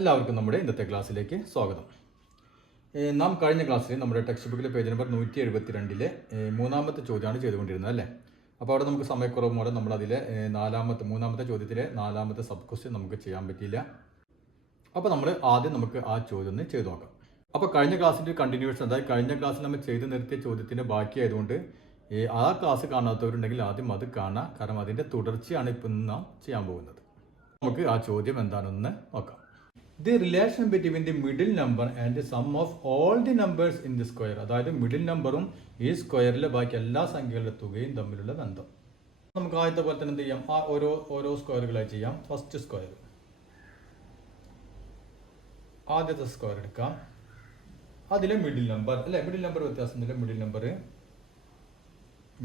എല്ലാവർക്കും നമ്മുടെ ഇന്നത്തെ ക്ലാസ്സിലേക്ക് സ്വാഗതം. നാം കഴിഞ്ഞ ക്ലാസ്സിൽ നമ്മുടെ ടെക്സ്റ്റ് ബുക്കിലെ പേജ് നമ്പർ 172 മൂന്നാമത്തെ ചോദ്യമാണ് ചെയ്തുകൊണ്ടിരുന്നത് അല്ലേ. അപ്പോൾ അവിടെ നമുക്ക് സമയക്കുറവ് മൂലം നമ്മൾ അതിലെ മൂന്നാമത്തെ ചോദ്യത്തിലെ നാലാമത്തെ സബ് ക്വസ്റ്റ്യൻ നമുക്ക് ചെയ്യാൻ പറ്റിയില്ല. അപ്പോൾ നമ്മൾ ആദ്യം നമുക്ക് ആ ചോദ്യം ഒന്ന് ചെയ്തു നോക്കാം. അപ്പോൾ കഴിഞ്ഞ ക്ലാസ്സിൻ്റെ കണ്ടിന്യൂവേഷൻ, അതായത് കഴിഞ്ഞ ക്ലാസ്സിൽ നമ്മൾ ചെയ്ത് നിർത്തിയ ചോദ്യത്തിൻ്റെ ബാക്കിയായതുകൊണ്ട് ആ ക്ലാസ് കാണാത്തവരുണ്ടെങ്കിൽ ആദ്യം അത് കാണാം, കാരണം അതിൻ്റെ തുടർച്ചയാണ് ഇപ്പം നാം ചെയ്യാൻ പോകുന്നത്. നമുക്ക് ആ ചോദ്യം എന്താണെന്ന് നോക്കാം. The relation between the middle number and the sum of all the numbers in the square, അതായത് മിഡിൽ നമ്പറും ഈ സ്ക്വയറിലെ ബാക്കി എല്ലാ സംഖ്യകളുടെ തുകയും തമ്മിലുള്ള ബന്ധം. നമുക്ക് ആദ്യത്തെ പോലെ തന്നെ എന്ത് ചെയ്യാം, ആ ഓരോ സ്ക്വയറുകളായി ചെയ്യാം. ഫസ്റ്റ് സ്ക്വയർ, ആദ്യത്തെ സ്ക്വയർ എടുക്കാം. അതിലെ മിഡിൽ നമ്പർ അല്ലെ, മിഡിൽ നമ്പർ വ്യത്യാസമില്ല.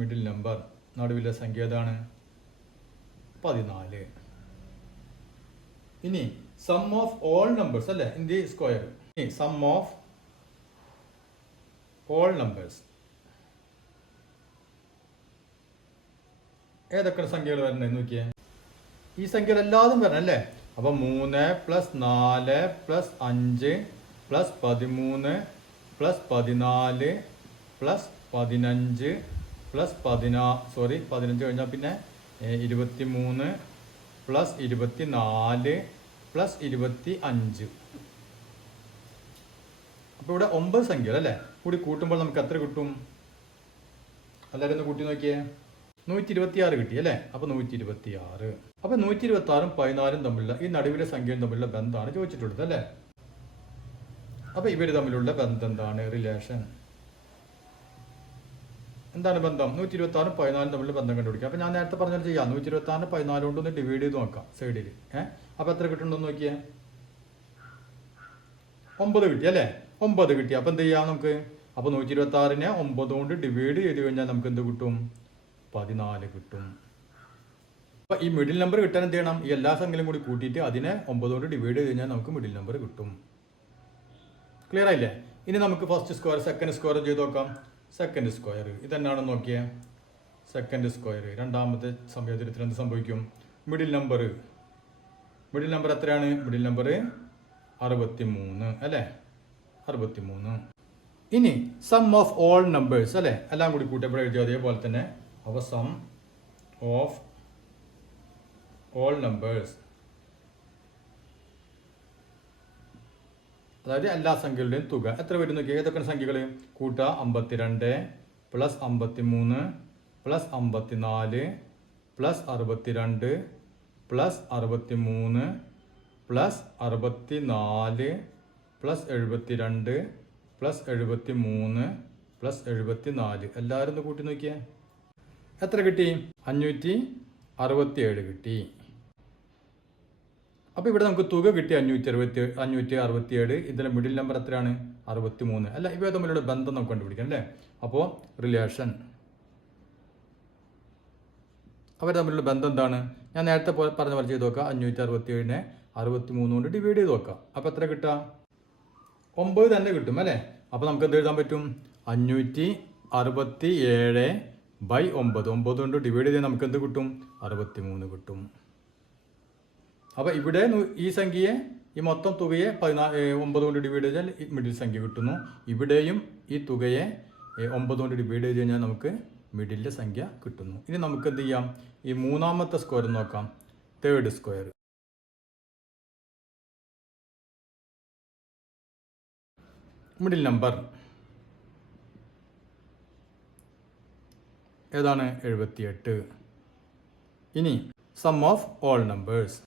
മിഡിൽ നമ്പർ നടുവിലെ സംഖ്യ ഏതാണ്? 14. ഇനി സം ഓഫ് ഓൾ നമ്പേഴ്സ് അല്ലെ in the square. Sum of all numbers ഏതൊക്കെ സംഖ്യകൾ വരണേ നോക്കിയേ. ഈ സംഖ്യകൾ എല്ലാതും വരണം അല്ലേ. അപ്പൊ 3 + 4 + 5 + 13 + 14 + 15 15 കഴിഞ്ഞാൽ പിന്നെ 23 + 24 + 25. അപ്പോൾ ഇവിടെ 9 സംഖ്യകൾ അല്ലേ. കൂടി കൂട്ടുമ്പോൾ നമുക്ക് എത്ര കിട്ടും? എല്ലാവരും ഒന്ന് കൂട്ടി നോക്കിയേ. 126 കിട്ടി അല്ലേ. അപ്പോൾ 126. അപ്പോൾ 126ഉം 14ഉം തമ്മിലുള്ള ഈ നടുവിലെ സംഖ്യയും തമ്മിലുള്ള ബന്ധമാണ് ചോദിച്ചിട്ടുള്ളത് അല്ലേ. അപ്പോൾ ഇവർ തമ്മിലുള്ള ബന്ധം എന്താണ്? റിലേഷൻ എന്താണ് ബന്ധം? 126ഉം 14ഉം തമ്മിലുള്ള ബന്ധം കണ്ടുപിടിക്കുക. അപ്പോൾ ഞാൻ നേരത്തെ പറഞ്ഞാൽ ചെയ്യാം. 126 14 കൊണ്ടൊന്ന് ഡിവൈഡ് ചെയ്ത് നോക്കാം സൈഡിൽ. അപ്പോൾ എത്ര കിട്ടുന്നുണ്ടെന്ന് നോക്കിയേ. 9 കിട്ടി അല്ലേ. 9 കിട്ടി. അപ്പോൾ എന്ത് ചെയ്യാം നമുക്ക്? അപ്പോൾ 126നെ 9 കൊണ്ട് ഡിവൈഡ് ചെയ്ത് കഴിഞ്ഞാൽ നമുക്ക് എന്ത് കിട്ടും? 14 കിട്ടും. അപ്പോൾ ഈ മിഡിൽ നമ്പർ കിട്ടാൻ എന്ത് ചെയ്യണം? ഈ എല്ലാ സംഖ്യകളും കൂടി കൂട്ടിയിട്ട് അതിനെ 9 കൊണ്ട് ഡിവൈഡ് ചെയ്ത് കഴിഞ്ഞാൽ നമുക്ക് മിഡിൽ നമ്പർ കിട്ടും. ക്ലിയർ ആയില്ലേ? ഇനി നമുക്ക് ഫസ്റ്റ് സ്ക്വയർ സെക്കൻഡ് സ്ക്വയർ ചെയ്ത് നോക്കാം. സെക്കൻഡ് സ്ക്വയർ ഇതെന്നാണെന്ന് നോക്കിയേ. സെക്കൻഡ് സ്ക്വയർ രണ്ടാമത്തെ സമയത്തിൽ എന്ത് സംഭവിക്കും? മിഡിൽ നമ്പർ എത്രയാണ്? മിഡിൽ നമ്പർ 63 അല്ലേ. 63. ഇനി സം ഓഫ് ഓൾ നമ്പേഴ്സ് അല്ലേ, എല്ലാം കൂടി കൂട്ടിയപ്പോൾ എഴുതിയ അതേപോലെ തന്നെ. അപ്പോൾ സം ഓഫ് ഓൾ നമ്പേഴ്സ്, അതായത് എല്ലാ സംഖ്യകളുടെയും തുക എത്ര വരും നോക്കിയാൽ. ഏതൊക്കെ സംഖ്യകൾ കൂട്ടുക? 52 + 53 + 54 + 62 + 63 + 64 + 72 + 73 + 74. എല്ലാവരും ഒന്ന് കൂട്ടി നോക്കിയേ. എത്ര കിട്ടി? 567 കിട്ടി. അപ്പോൾ ഇവിടെ നമുക്ക് തുക കിട്ടി 567. ഇതിലെ മിഡിൽ നമ്പർ എത്രയാണ്? 63 അല്ല. ഇവ തമ്മിലുള്ള ബന്ധം നമുക്ക് കണ്ടുപിടിക്കാം അല്ലേ. അപ്പോൾ റിലേഷൻ, അവർ തമ്മിലുള്ള ബന്ധം എന്താണ്? ഞാൻ നേരത്തെ പറഞ്ഞ പോലെ ചെയ്ത് നോക്കാം. 567നെ 63 കൊണ്ട് ഡിവൈഡ് ചെയ്ത് നോക്കാം. അപ്പോൾ എത്ര കിട്ടുക? 9 തന്നെ കിട്ടും അല്ലേ. അപ്പോൾ നമുക്ക് എന്ത് എഴുതാൻ പറ്റും? 567/9. 9 കൊണ്ട് ഡിവൈഡ് ചെയ്താൽ നമുക്ക് എന്ത് കിട്ടും? 63 കിട്ടും. അപ്പോൾ ഇവിടെ ഈ സംഖ്യയെ, ഈ മൊത്തം തുകയെ 9 കൊണ്ട് ഡിവൈഡ് ചെയ്താൽ മിഡിൽ സംഖ്യ കിട്ടുന്നു. ഇവിടെയും ഈ തുകയെ 9 കൊണ്ട് ഡിവൈഡ് ചെയ്ത് കഴിഞ്ഞാൽ നമുക്ക് മിഡിലെ സംഖ്യ കിട്ടുന്നു. ഇനി നമുക്ക് എന്ത് ചെയ്യാം? ഈ മൂന്നാമത്തെ സ്ക്വയർ നോക്കാം. Third square. മിഡിൽ നമ്പർ ഏതാണ്? 78. ഇനി സം ഓഫ് ഓൾ നമ്പേഴ്സ്,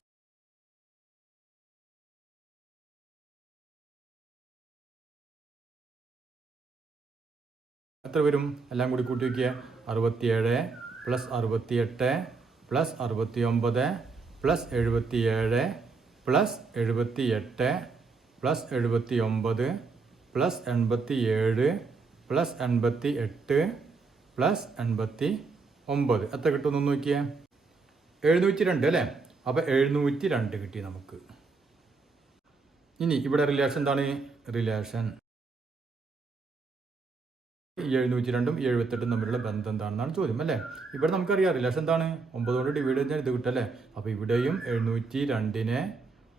എത്ര വരും? എല്ലാം കൂടി കൂട്ടി വയ്ക്കുക. 67 + 68 + 69 + 77 + 78 + 79 + 87 + 88 + 89. എത്ര കിട്ടുമെന്ന് നോക്കിയേ. 702 അല്ലേ. അപ്പോൾ 702 കിട്ടി നമുക്ക്. ഇനി ഇവിടെ റിലേഷൻ എന്താണ്? റിലേഷൻ 702ഉം 78ഉം തമ്മിലുള്ള ബന്ധം എന്താണെന്നാണ് ചോദ്യം അല്ലേ. ഇവിടെ നമുക്കറിയാം റിലേഷൻ എന്താണ്? 9 കൊണ്ട് ഡിവൈഡ് ചെയ്താൽ ഇത് കിട്ടും അല്ലേ. അപ്പോൾ ഇവിടെയും 702നെ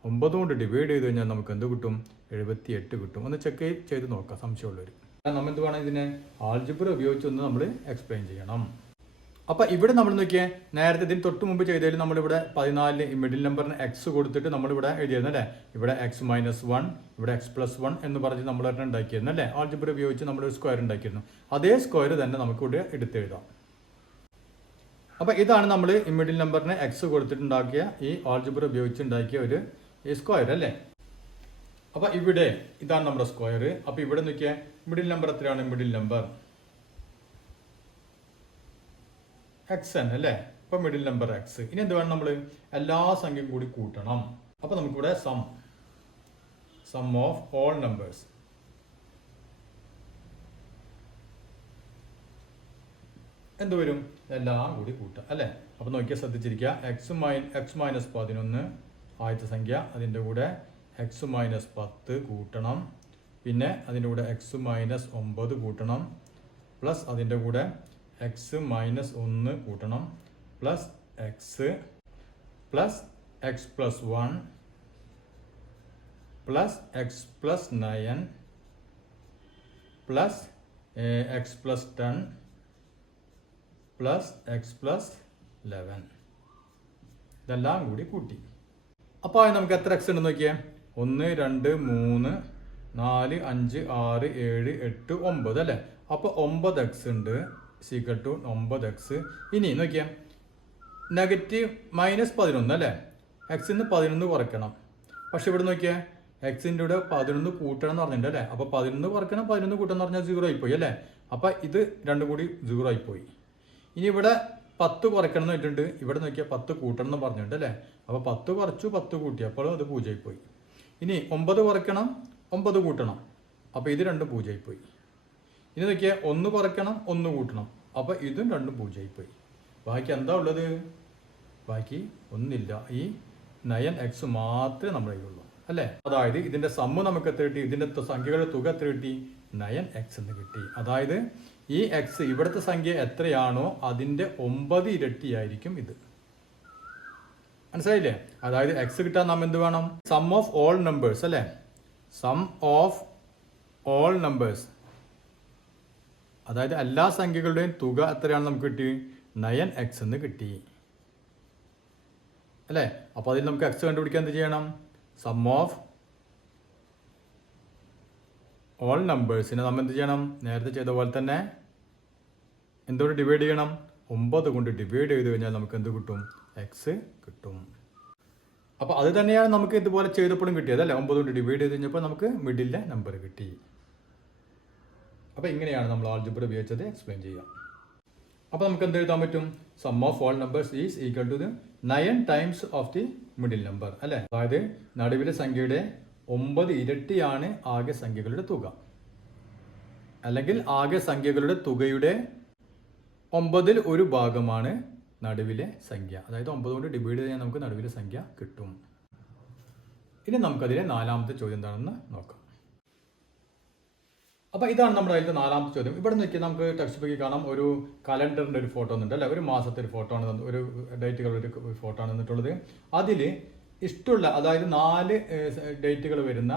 9 കൊണ്ട് ഡിവൈഡ് ചെയ്ത് കഴിഞ്ഞാൽ നമുക്ക് എന്ത് കിട്ടും? 78 കിട്ടും. ഒന്ന് ചെക്ക് ചെയ്ത് നോക്കാം സംശയമുള്ളവർ. നമ്മൾ എന്ത് വേണം? ഇതിനെ ആൾജിബ്ര ഉപയോഗിച്ചൊന്ന് നമ്മൾ എക്സ്പ്ലെയിൻ ചെയ്യണം. അപ്പോൾ ഇവിടെ നമ്മൾ നോക്കിയാൽ നേരത്തെ ഇതിന് തൊട്ട് മുമ്പ് ചെയ്തതിൽ നമ്മളിവിടെ 14 മിഡിൽ നമ്പറിന് എക്സ് കൊടുത്തിട്ട് നമ്മളിവിടെ എഴുതിയിരുന്നു അല്ലേ? ഇവിടെ x-1, ഇവിടെ x+1 എന്ന് പറഞ്ഞ് നമ്മൾ ഉണ്ടാക്കിയിരുന്നു അല്ലേ? ആൾജിബ്ര ഉപയോഗിച്ച് നമ്മൾ സ്ക്വയർ ഉണ്ടാക്കിയിരുന്നു. അതേ സ്ക്വയർ തന്നെ നമുക്കിവിടെ എടുത്തെഴുതാം. അപ്പോൾ ഇതാണ് നമ്മൾ ഈ മിഡിൽ നമ്പറിന് എക്സ് കൊടുത്തിട്ടുണ്ടാക്കിയ ഈ ആൾജിബ്ര ഉപയോഗിച്ച് ഉണ്ടാക്കിയ ഒരു സ്ക്വയർ അല്ലേ? അപ്പോൾ ഇവിടെ ഇതാണ് നമ്മുടെ സ്ക്വയർ. അപ്പോൾ ഇവിടെ നോക്കിയാൽ മിഡിൽ നമ്പർ എത്രയാണ്? മിഡിൽ നമ്പർ xn അല്ലേ? അപ്പോൾ മിഡിൽ നമ്പർ എക്സ്. ഇനി എന്ത് വേണം? നമ്മൾ എല്ലാ സംഖ്യയും കൂടി കൂട്ടണം. അപ്പോൾ നമുക്കിവിടെ സം ഓഫ് ഓൾ നമ്പേഴ്സ് എന്ത് വരും? എല്ലാം കൂടി കൂട്ടുക അല്ലേ? അപ്പോൾ നോക്കിയാൽ ശ്രദ്ധിച്ചിരിക്കുക. x-11 ആദ്യത്തെ സംഖ്യ, അതിൻ്റെ കൂടെ x-10 കൂട്ടണം, പിന്നെ അതിൻ്റെ കൂടെ x-9 കൂട്ടണം, പ്ലസ് അതിൻ്റെ കൂടെ x-1 കൂട്ടണം, plus x+1 plus x+9 plus x+10 plus x+11 ഇതെല്ലാം കൂടി കൂട്ടി. അപ്പോൾ നമുക്ക് എത്ര എക്സ് ഉണ്ടെന്ന് നോക്കിയേ. 1 2 3 4 5 6 7 8 9 അല്ലേ? അപ്പോൾ 9x ഉണ്ട് സീക്വൽ ടു 9x. ഇനി നോക്കിയേ, -11 അല്ലേ? എക്സിന്ന് 11 കുറയ്ക്കണം. പക്ഷെ ഇവിടെ നോക്കിയേ, എക്സിൻ്റെ കൂടെ 11 കൂട്ടണം എന്ന് പറഞ്ഞിട്ടുണ്ട് അല്ലേ? അപ്പോൾ 11 കുറയ്ക്കണം, 11 കൂട്ടണം എന്ന് പറഞ്ഞാൽ 0 ആയിപ്പോയി അല്ലേ? അപ്പോൾ ഇത് രണ്ടും കൂടി 0 ആയിപ്പോയി. ഇനി ഇവിടെ 10 കുറയ്ക്കണം എന്ന് വെച്ചിട്ടുണ്ട്. ഇവിടെ നോക്കിയാൽ 10 കൂട്ടണം എന്ന് പറഞ്ഞിട്ടുണ്ട് അല്ലേ? അപ്പോൾ 10 കുറച്ചു, 10 കൂട്ടി, അപ്പോഴും അത് 0 ആയിപ്പോയി. ഇനി 9 കുറയ്ക്കണം, 9 കൂട്ടണം, അപ്പോൾ ഇത് രണ്ടും 0 ആയിപ്പോയി. ഇനി നോക്കിയാൽ 1 കുറയ്ക്കണം, 1 കൂട്ടണം, അപ്പോൾ ഇതും രണ്ടും 0 ആയിപ്പോയി. ബാക്കി എന്താ ഉള്ളത്? ബാക്കി ഒന്നില്ല. ഈ 9x മാത്രമേ നമ്മുടെ കയ്യിലുള്ളൂ അല്ലേ? അതായത് ഇതിൻ്റെ സമ്മ് നമുക്ക് എത്ര കിട്ടി? ഇതിൻ്റെ സംഖ്യകളുടെ തുക എത്ര കിട്ടി? 9x എന്ന് കിട്ടി. അതായത് ഈ എക്സ് ഇവിടുത്തെ സംഖ്യ എത്രയാണോ അതിൻ്റെ 9 ഇരട്ടിയായിരിക്കും ഇത്. മനസ്സിലായില്ലേ? അതായത് എക്സ് കിട്ടാൻ നാം എന്ത് വേണം? സം ഓഫ് ഓൾ നമ്പേഴ്സ് അല്ലേ? സം ഓഫ് ഓൾ നമ്പേഴ്സ്, അതായത് എല്ലാ സംഖ്യകളുടെയും തുക എത്രയാണ് നമുക്ക് കിട്ടി? 9x എന്ന് കിട്ടി അല്ലേ? അപ്പോൾ അതിൽ നമുക്ക് എക്സ് കണ്ടുപിടിക്കാൻ എന്ത് ചെയ്യണം? സം ഓഫ് ഓൾ നമ്പേഴ്സിനെ നമ്മൾ എന്ത് ചെയ്യണം? നേരത്തെ ചെയ്ത പോലെ തന്നെ എന്തുകൊണ്ട് ഡിവൈഡ് ചെയ്യണം? 9 കൊണ്ട് ഡിവൈഡ് ചെയ്ത് കഴിഞ്ഞാൽ നമുക്ക് എന്ത് കിട്ടും? എക്സ് കിട്ടും. അപ്പോൾ അത് തന്നെയാണ് നമുക്ക് ഇതുപോലെ ചെയ്തപ്പോഴും കിട്ടിയത് അല്ലേ? 9 കൊണ്ട് ഡിവൈഡ് ചെയ്ത് കഴിഞ്ഞപ്പോൾ നമുക്ക് മിഡിലെ നമ്പർ കിട്ടി. അപ്പോൾ ഇങ്ങനെയാണ് നമ്മൾ ആൾജിബ്ര ഉപയോഗിച്ചത് എക്സ്പ്ലെയിൻ ചെയ്യുക. അപ്പോൾ നമുക്ക് എന്ത് എഴുതാൻ പറ്റും? Sum of all numbers is equal to 9 times of the middle number അല്ലേ? അതായത് നടുവിലെ സംഖ്യയുടെ 9 ഇരട്ടിയാണ് ആകെ സംഖ്യകളുടെ തുക, അല്ലെങ്കിൽ ആകെ സംഖ്യകളുടെ തുകയുടെ 9ൽ ഒരു ഭാഗമാണ് നടുവിലെ സംഖ്യ. അതായത് 9 കൊണ്ട് ഡിവൈഡ് ചെയ്യാൻ നമുക്ക് നടുവിലെ സംഖ്യ കിട്ടും. ഇനി നമുക്കതിലെ നാലാമത്തെ ചോദ്യം എന്താണെന്ന് നോക്കാം. അപ്പോൾ ഇതാണ് നമ്മുടെ അതിലത്തെ നാലാമത്തെ ചോദ്യം. ഇവിടെ നോക്കി നമുക്ക് ടെക്സ്റ്റ് ബുക്കിൽ കാണാം ഒരു കലണ്ടറിൻ്റെ ഒരു ഫോട്ടോ ഒന്നുണ്ട് അല്ലേ? ഒരു മാസത്തെ ഒരു ഫോട്ടോ ആണ്, ഒരു ഡേറ്റുകളുടെ ഒരു ഫോട്ടോ ആണ് തന്നിട്ടുള്ളത്. അതിൽ ഇഷ്ടമുള്ള, അതായത് 4 ഡേറ്റുകൾ വരുന്ന,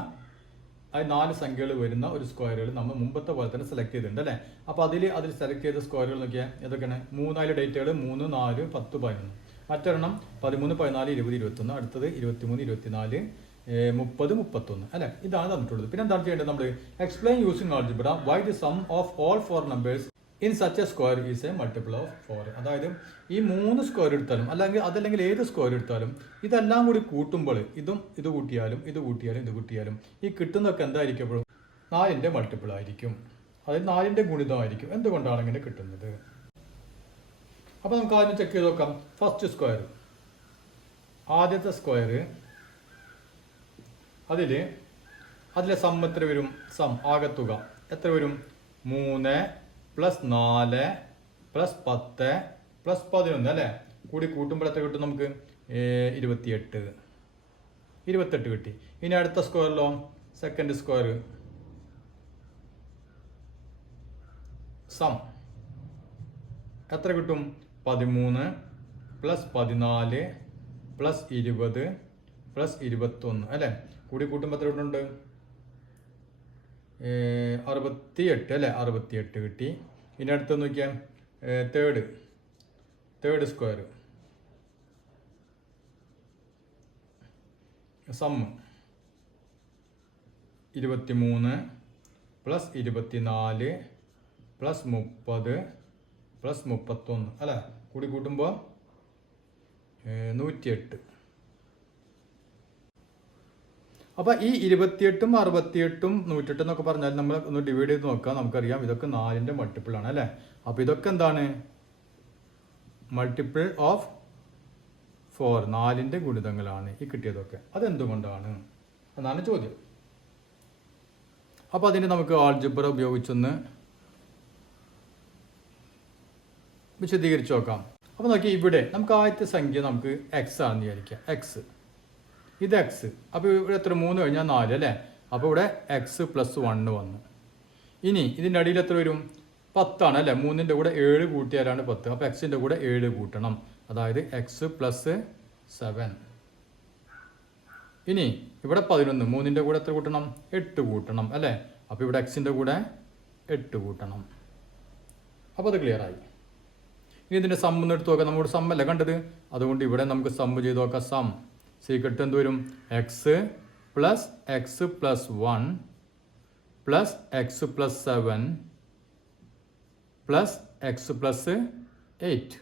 അതായത് 4 സംഖ്യകൾ വരുന്ന ഒരു സ്ക്വയറുകൾ നമ്മൾ മുമ്പത്തെ പോലെ തന്നെ സെലക്ട് ചെയ്തിട്ടുണ്ട് അല്ലേ? അപ്പോൾ അതിൽ സെലക്ട് ചെയ്ത സ്ക്വയറുകൾ നോക്കിയാൽ ഏതൊക്കെയാണ്? 3 ഡേറ്റുകൾ 3, 4, 10, 11. മറ്റൊരെണ്ണം 13, 14, 20, 21. അടുത്തത് 23, 24, 30, 31 അല്ലേ? ഇതാണ് തന്നിട്ടുള്ളത്. പിന്നെ എന്താണ് ചെയ്യേണ്ടത്? നമ്മൾ explain using algebra why the sum of all 4 numbers in such a square is a multiple of 4. അതായത് ഈ 3 സ്ക്വയർ എടുത്താലും അതല്ലെങ്കിൽ ഏത് സ്ക്വയർ എടുത്താലും ഇതെല്ലാം കൂടി കൂട്ടുമ്പോൾ ഇത് കൂട്ടിയാലും ഇത് കൂട്ടിയാലും ഈ കിട്ടുന്നതൊക്കെ എന്തായിരിക്കും? എപ്പോഴും 4ന്റെ മൾട്ടിപ്പിൾ ആയിരിക്കും, അതായത് 4ന്റെ ഗുണിതമായിരിക്കും. എന്തുകൊണ്ടാണ് ഇങ്ങനെ കിട്ടുന്നത്? അപ്പോൾ നമുക്ക് ആദ്യം ചെക്ക് ചെയ്ത് നോക്കാം. ഫസ്റ്റ് സ്ക്വയർ, ആദ്യത്തെ സ്ക്വയർ, അതിലെ സം എത്ര വരും? സം ആകത്തുക എത്ര വരും? 3 + 4 + 10 + 11 അല്ലേ? കൂടി കൂട്ടുമ്പോൾ എത്ര കിട്ടും നമുക്ക്? 28 കിട്ടി. ഇനി അടുത്ത സ്ക്വയറിലോ, സെക്കൻഡ് സ്ക്വയർ, സം എത്ര കിട്ടും? 13 + 14 + 20 പ്ലസ് 21 അല്ലേ. കൂടി കൂട്ടുമ്പോൾ എത്ര ഉണ്ട്? 68 അല്ലേ. 68 കിട്ടി. ഇനി അടുത്ത് നോക്കിയാൽ third square sum 23 plus 24 plus 30 plus 31 അല്ലേ. കൂടി കൂട്ടുമ്പോൾ 108. അപ്പോൾ ഈ 28ഉം 68ഉം 108 എന്നൊക്കെ പറഞ്ഞാൽ നമ്മൾ ഒന്ന് ഡിവൈഡ് ചെയ്ത് നോക്കാം. നമുക്കറിയാം ഇതൊക്കെ 4ന്റെ മൾട്ടിപ്പിൾ ആണ് അല്ലേ. അപ്പോൾ ഇതൊക്കെ എന്താണ്? മൾട്ടിപ്പിൾ ഓഫ് 4, 4ന്റെ ഗുണിതങ്ങളാണ് ഈ കിട്ടിയതൊക്കെ. അതെന്തുകൊണ്ടാണ് എന്നാണ് ചോദ്യം. അപ്പോൾ അതിന് നമുക്ക് ആൾജിബ്ര ഉപയോഗിച്ചൊന്ന് വിശദീകരിച്ച് നോക്കാം. അപ്പോൾ നോക്കി, ഇവിടെ നമുക്ക് ആദ്യത്തെ സംഖ്യ നമുക്ക് എക്സ് ആണെന്ന് വിചാരിക്കാം. ഇത് എക്സ്. അപ്പോൾ ഇവിടെ എത്ര? 3 കഴിഞ്ഞാൽ 4 അല്ലേ. അപ്പോൾ ഇവിടെ എക്സ് പ്ലസ് 1 വന്നു. ഇനി ഇതിൻ്റെ അടിയിൽ എത്ര വരും? 10 ആണ് അല്ലേ. 3ന്റെ കൂടെ 7 കൂട്ടിയാലാണ് 10. അപ്പോൾ എക്സിൻ്റെ കൂടെ 7 കൂട്ടണം. അതായത് എക്സ് പ്ലസ് 7. ഇനി ഇവിടെ 11. 3ന്റെ കൂടെ എത്ര കൂട്ടണം? 8 കൂട്ടണം അല്ലേ. അപ്പോൾ ഇവിടെ എക്സിൻ്റെ കൂടെ 8 കൂട്ടണം. അപ്പോൾ അത് ക്ലിയർ ആയി. ഇനി ഇതിൻ്റെ സമ്മ് എടുത്ത് നോക്കാം. നമ്മുടെ സമ്മല്ല കണ്ടത്, അതുകൊണ്ട് ഇവിടെ നമുക്ക് സമ്മ് ചെയ്ത് നോക്കാം. സം സീക്രട്ട് എന്ത് വരും? X plus 1 plus X plus 7 plus X plus 8.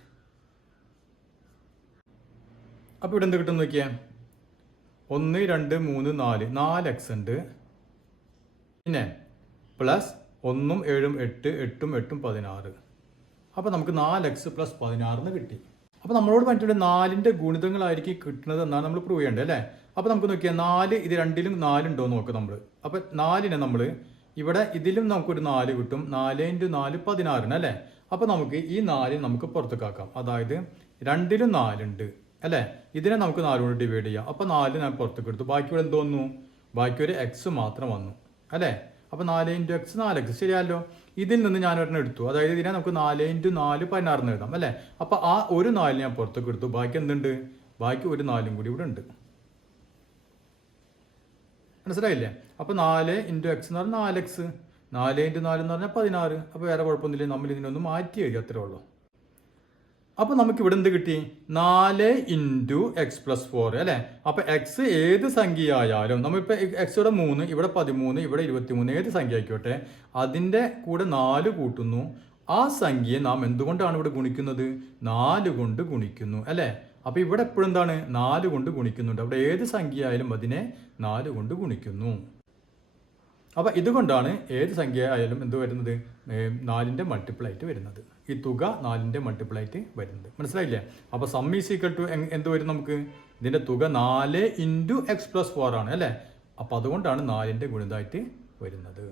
അപ്പോൾ ഇവിടെ എന്ത് കിട്ടും നോക്കിയാൽ? 1 2 3 4 4 എക്സ് ഉണ്ട്. പിന്നെ പ്ലസ് 1ഉം 7ഉം 8 8ഉം 8ഉം 16. അപ്പോൾ നമുക്ക് 4x പ്ലസ് 16 കിട്ടി. അപ്പോൾ നമ്മളോട് പറഞ്ഞിട്ട് 4ന്റെ ഗുണിതങ്ങളായിരിക്കും കിട്ടുന്നത് എന്നാണ് നമ്മൾ പ്രൂവ് ചെയ്യേണ്ടത് അല്ലേ. അപ്പോൾ നമുക്ക് നോക്കിയാൽ 4 ഇത് രണ്ടിലും 4 ഉണ്ടോ എന്ന് നോക്കാം നമ്മൾ. അപ്പോൾ 4നെ നമ്മൾ ഇവിടെ ഇതിലും നമുക്കൊരു 4 കിട്ടും. 4 × 4 16 അല്ലേ. അപ്പോൾ നമുക്ക് ഈ 4 നമുക്ക് പുറത്തേക്കാക്കാം. അതായത് 2ലും 4 ഉണ്ട് അല്ലേ. ഇതിനെ നമുക്ക് 4 കൊണ്ട് ഡിവൈഡ് ചെയ്യാം. അപ്പോൾ 4 ഞാൻ പുറത്തേക്ക് എടുത്തു. ബാക്കി ഇവിടെ എന്ത് വന്നു? ബാക്കി ഒരു എക്സ് മാത്രം വന്നു അല്ലേ. അപ്പോൾ 4 × x 4x ശരിയല്ലോ. ഇതിൽ നിന്ന് ഞാൻ ഒരെണ്ണം എടുത്തു. അതായത് ഇതിനെ നമുക്ക് 4 × 4 16 എഴുതാം അല്ലേ. അപ്പോൾ ആ ഒരു 4 ഞാൻ പുറത്തേക്ക് എടുത്തു. ബാക്കി എന്തുണ്ട്? ബാക്കി ഒരു 4 കൂടി ഇവിടെ ഉണ്ട്. മനസ്സിലായില്ലേ? അപ്പോൾ 4 × x എന്ന് പറഞ്ഞാൽ 4x, 4 × 4 എന്ന് പറഞ്ഞാൽ 16. അപ്പോൾ വേറെ കുഴപ്പമൊന്നുമില്ല. നമ്മൾ ഇതിനൊന്ന് മാറ്റി എഴുതി, അത്രേ ഉള്ളൂ. അപ്പോൾ നമുക്ക് ഇവിടെ എന്ത് കിട്ടി? 4 × x + 4 അല്ലേ. അപ്പോൾ എക്സ് ഏത് സംഖ്യയായാലും നമ്മളിപ്പോൾ എക്സ് ഇവിടെ 3, ഇവിടെ 13, ഇവിടെ 23, ഏത് സംഖ്യ ആയിക്കോട്ടെ, അതിൻ്റെ കൂടെ 4 കൂട്ടുന്നു. ആ സംഖ്യയെ നാം എന്തുകൊണ്ടാണ് ഇവിടെ ഗുണിക്കുന്നത്? 4 കൊണ്ട് ഗുണിക്കുന്നു അല്ലേ. അപ്പോൾ ഇവിടെ എപ്പോഴും എന്താണ്? 4 കൊണ്ട് ഗുണിക്കുന്നുണ്ട്. അവിടെ ഏത് സംഖ്യ ആയാലും അതിനെ 4 കൊണ്ട് ഗുണിക്കുന്നു. അപ്പോൾ ഇതുകൊണ്ടാണ് ഏത് സംഖ്യ ആയാലും എന്ത് വരുന്നത്? 4ന്റെ മൾട്ടിപ്പിൾ ആയിട്ട് വരുന്നത്. ഈ തുക 4ന്റെ മൾട്ടിപ്പിൾ ആയിട്ട് വരുന്നത്. മനസ്സിലായില്ലേ? അപ്പോൾ സം ഈസ് ഈക്വൽ ടു എന്ത് വരും നമുക്ക്? ഇതിൻ്റെ തുക 4 × x + 4 ആണ് അല്ലേ. അപ്പോൾ അതുകൊണ്ടാണ് 4ന്റെ ഗുണിതമായിട്ട് വരുന്നത്.